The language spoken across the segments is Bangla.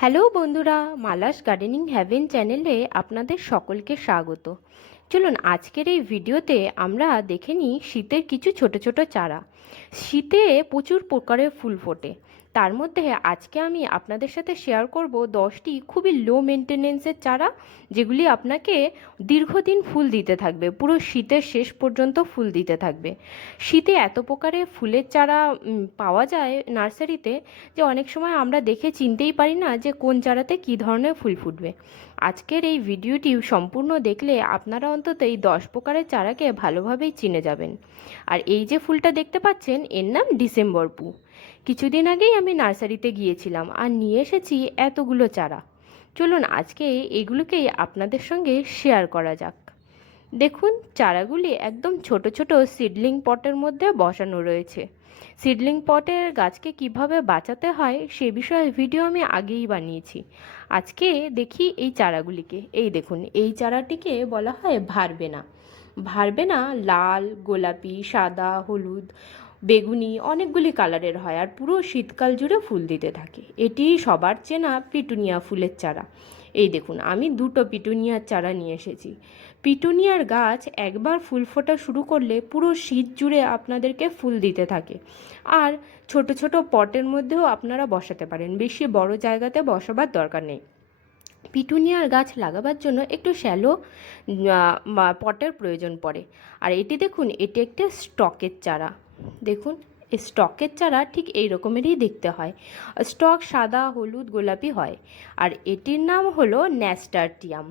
হ্যালো বন্ধুরা, মালাস গার্ডেনিং হ্যাভেন চ্যানেলে আপনাদের সকলকে স্বাগত। চলুন আজকের এই ভিডিওতে আমরা দেখে নিই শীতের কিছু ছোট ছোট চারা। শীতে প্রচুর প্রকারের ফুল ফোটে, তার মধ্যে আজকে আমি আপনাদের সাথে শেয়ার করব 10টি খুবই লো মেনটেনেন্সের চারা, যেগুলি আপনাকে দীর্ঘদিন ফুল দিতে থাকবে, পুরো শীতের শেষ পর্যন্ত ফুল দিতে থাকবে। শীতে এত প্রকারের ফুলের চারা পাওয়া যায় নার্সারিতে, যে অনেক সময় আমরা দেখে চিনতেই পারি না যে কোন চারাতে কী ধরনের ফুল ফুটবে। আজকের এই ভিডিওটি সম্পূর্ণ দেখলে আপনারা অন্তত এই 10 প্রকারের চারাকে ভালোভাবেই চিনে যাবেন। আর এই যে ফুলটা দেখতে পাচ্ছেন, এর নাম ডিসেম্বর পু। কিছুদিন আগেই আমি নার্সারিতে গিয়েছিলাম আর নিয়ে এসেছি এতগুলো চারা। চলুন আজকে এগুলোকেই আপনাদের সঙ্গে শেয়ার করা যাক। দেখুন, চারাগুলি একদম ছোট ছোট সিডলিং পটের মধ্যে বসানো রয়েছে। সিডলিং পটের গাছকে কিভাবে বাঁচাতে হয় সে বিষয়ে ভিডিও আমি আগেই বানিয়েছি। আজকে দেখি এই চারাগুলিকে। এই দেখুন, এই চারাটিকে বলা হয় ভারবেনা। ভারবেনা লাল, গোলাপি, সাদা, হলুদ, বেগুনি অনেকগুলি কালারের হয় আর পুরো শীতকাল জুড়ে ফুল দিতে থাকে। এটি সবার চেনা পিটুনিয়া ফুলের চারা। এই দেখুন, আমি দুটো পিটুনিয়ার চারা নিয়ে এসেছি। পিটুনিয়ার গাছ একবার ফুল ফোটা শুরু করলে পুরো শীত জুড়ে আপনাদেরকে ফুল দিতে থাকে। আর ছোট ছোট পটের মধ্যেও আপনারা বসাতে পারেন, বেশি বড় জায়গাতে বসাবার দরকার নেই। পিটুনিয়ার গাছ লাগাবার জন্য একটু শ্যালো পটের প্রয়োজন পড়ে। আর এটি দেখুন, এটি একটি স্টকের চারা। দেখুন, এই স্টকের চারা ঠিক এই রকমেরই দেখতে হয়। স্টক সাদা, হলুদ, গোলাপি হয়। আর এটির নাম হলো ন্যাস্টারটিয়াম।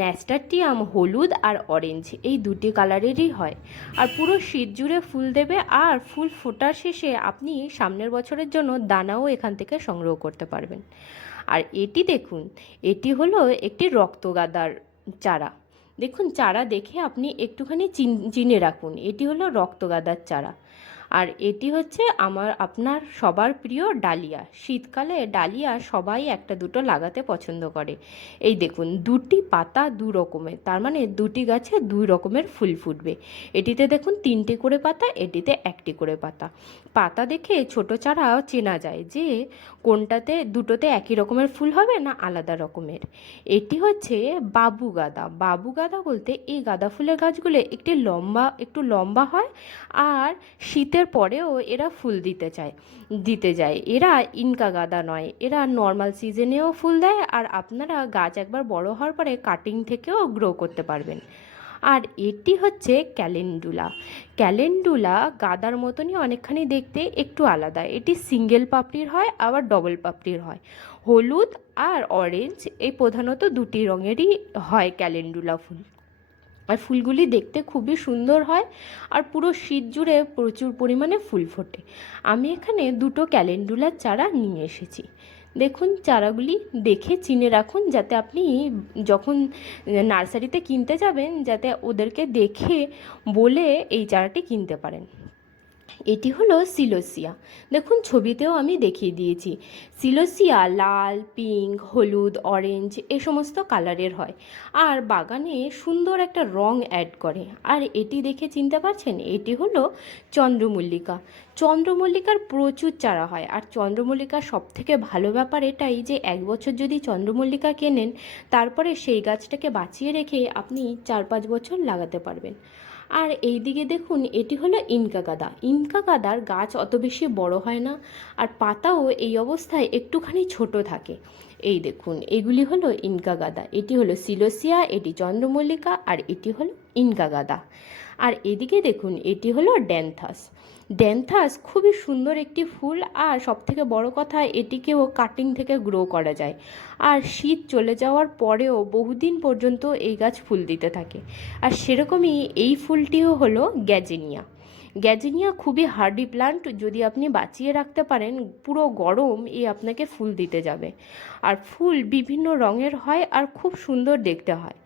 ন্যাস্টারটিয়াম হলুদ আর অরেঞ্জ এই দুটি কালারেরই হয়। আর পুরো শীত জুড়ে ফুল দেবে, আর ফুল ফোটার শেষে আপনি সামনের বছরের জন্য দানাও এখান থেকে সংগ্রহ করতে পারবেন। আর এটি দেখুন, এটি হলো একটি রক্তগাদার চারা। দেখুন, চারা দেখে আপনি একটুখানি চিনে রাখুন, এটি হলো রক্তগাদার চারা। আর এটি হচ্ছে আপনার সবার প্রিয় ডালিয়া। শীতকালে ডালিয়া সবাই একটা দুটো লাগাতে পছন্দ করে। এই দেখুন, দুটি পাতা দু রকমের, তার মানে দুটি গাছে দুই রকমের ফুল ফুটবে। এটিতে দেখুন 3টে করে পাতা, এটিতে 1টি করে পাতা। পাতা দেখে ছোট চারা চেনা যায় যে কোনটাতে দুটোতে একই রকমের ফুল হবে না আলাদা রকমের। এটি হচ্ছে বাবু গাঁদা। বাবু গাঁদা বলতে এই গাঁদা ফুলের গাছগুলো একটু লম্বা হয়, আর শীতের পরেও এরা ফুল দিতে যায়। এরা ইনকা গাঁদা নয়, এরা নর্মাল সিজনেও ফুল দেয়। আর আপনারা গাছ একবার বড় হওয়ার পরে কাটিং থেকেও গ্রো করতে পারবেন। আর এটি হচ্ছে ক্যালেন্ডুলা। ক্যালেন্ডুলা গাঁদার মতনই অনেকখানি দেখতে, একটু আলাদা। এটি সিঙ্গেল পাপড়ির হয়, আবার ডবল পাপড়ির হয়। হলুদ আর অরেঞ্জ এই প্রধানত দুটি রঙেরই হয় ক্যালেন্ডুলা ফুল। আর ফুলগুলি দেখতে খুবই সুন্দর হয়, আর পুরো শীত জুড়ে প্রচুর পরিমাণে ফুল ফোটে। আমি এখানে দুটো ক্যালেন্ডুলার চারা নিয়ে এসেছি। দেখুন, চারাগুলি দেখে চিনে রাখুন, যাতে আপনি যখন নার্সারিতে কিনতে যাবেন যাতে ওদেরকে দেখে বলে এই চারাটি কিনতে পারেন। এটি হলো সিলোসিয়া। দেখুন, ছবিতেও আমি দেখিয়ে দিয়েছি। সিলোসিয়া লাল, পিঙ্ক, হলুদ, অরেঞ্জ এ সমস্ত কালারের হয়, আর বাগানে সুন্দর একটা রং অ্যাড করে। আর এটি দেখে চিনতে পারছেন, এটি হলো চন্দ্রমল্লিকা। চন্দ্রমল্লিকার প্রচুর চারা হয়, আর চন্দ্রমল্লিকার সবথেকে ভালো ব্যাপার এটাই যে 1 বছর যদি চন্দ্রমল্লিকা কেনেন, তারপরে সেই গাছটাকে বাঁচিয়ে রেখে আপনি 4-5 বছর লাগাতে পারবেন। আর এই দিকে দেখুন, এটি হলো ইনকা গাঁদা। ইনকা গাঁদার গাছ অত বেশি বড় হয় না, আর পাতাও এই অবস্থায় একটুখানি ছোট থাকে। এই দেখুন, এগুলি হলো ইনকা গাঁদা। এটি হলো সিলোসিয়া, এটি চন্দ্রমল্লিকা, আর এটি হলো ইনকা গাঁদা। আর এদিকে দেখুন, এটি হলো ড্যান্থাস। ড্যান্থাস খুবই সুন্দর একটি ফুল, আর সবথেকে বড় কথা, এটিকেও কাটিং থেকে গ্রো করা যায়। আর শীত চলে যাওয়ার পরেও বহুদিন পর্যন্ত এই গাছ ফুল দিতে থাকে। আর সেরকমই এই ফুলটিও হলো গ্যাজিনিয়া। গ্যাজিনিয়া খুবই হার্ডি প্লান্ট, যদি আপনি বাঁচিয়ে রাখতে পারেন পুরো গরম আপনাকে ফুল দিতে যাবে। আর ফুল বিভিন্ন রঙের হয়, আর খুব সুন্দর দেখতে হয়।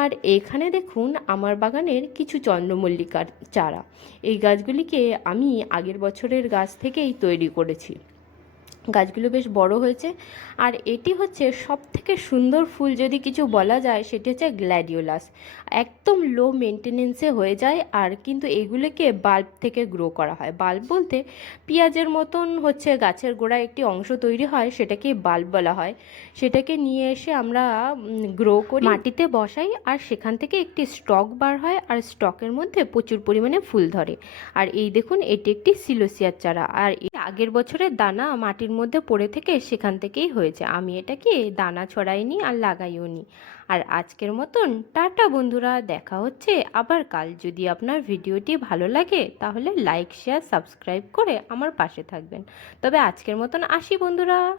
আর এখানে দেখুন, আমার বাগানের কিছু চন্দ্রমল্লিকার চারা। এই গাছগুলিকে আমি আগের বছরের গাছ থেকেই তৈরি করেছি। গাছগুলো বেশ বড় হয়েছে। আর এটি হচ্ছে সব থেকে সুন্দর ফুল যদি কিছু বলা যায় সেটি হচ্ছে গ্ল্যাডিওলাস। একদম লো মেনটেনেন্সে হয়ে যায়, আর কিন্তু এগুলোকে বাল্ব থেকে গ্রো করা হয়। বাল্ব বলতে পেঁয়াজের মতন হচ্ছে গাছের গোড়ায় একটি অংশ তৈরি হয়, সেটাকে বাল্ব বলা হয়। সেটাকে নিয়ে এসে আমরা গ্রো করি, মাটিতে বসাই, আর সেখান থেকে একটি স্টক বার হয়, আর স্টকের মধ্যে প্রচুর পরিমাণে ফুল ধরে। আর এই দেখুন, এটি একটি সিলোসিয়ার চারা, আর এই আগের বছরের দানা মাটির মধ্যে পড়ে থেকে সেখান থেকেই হয়েছে। আমি এটাকে দানা ছড়াইনি আর লাগাইও নি। আর আজকের মতন টাটা বন্ধুরা, দেখা হচ্ছে আবার কাল। যদি আপনার ভিডিওটি ভালো লাগে তাহলে লাইক, শেয়ার, সাবস্ক্রাইব করে আমার পাশে থাকবেন। তবে আজকের মতন আসি বন্ধুরা।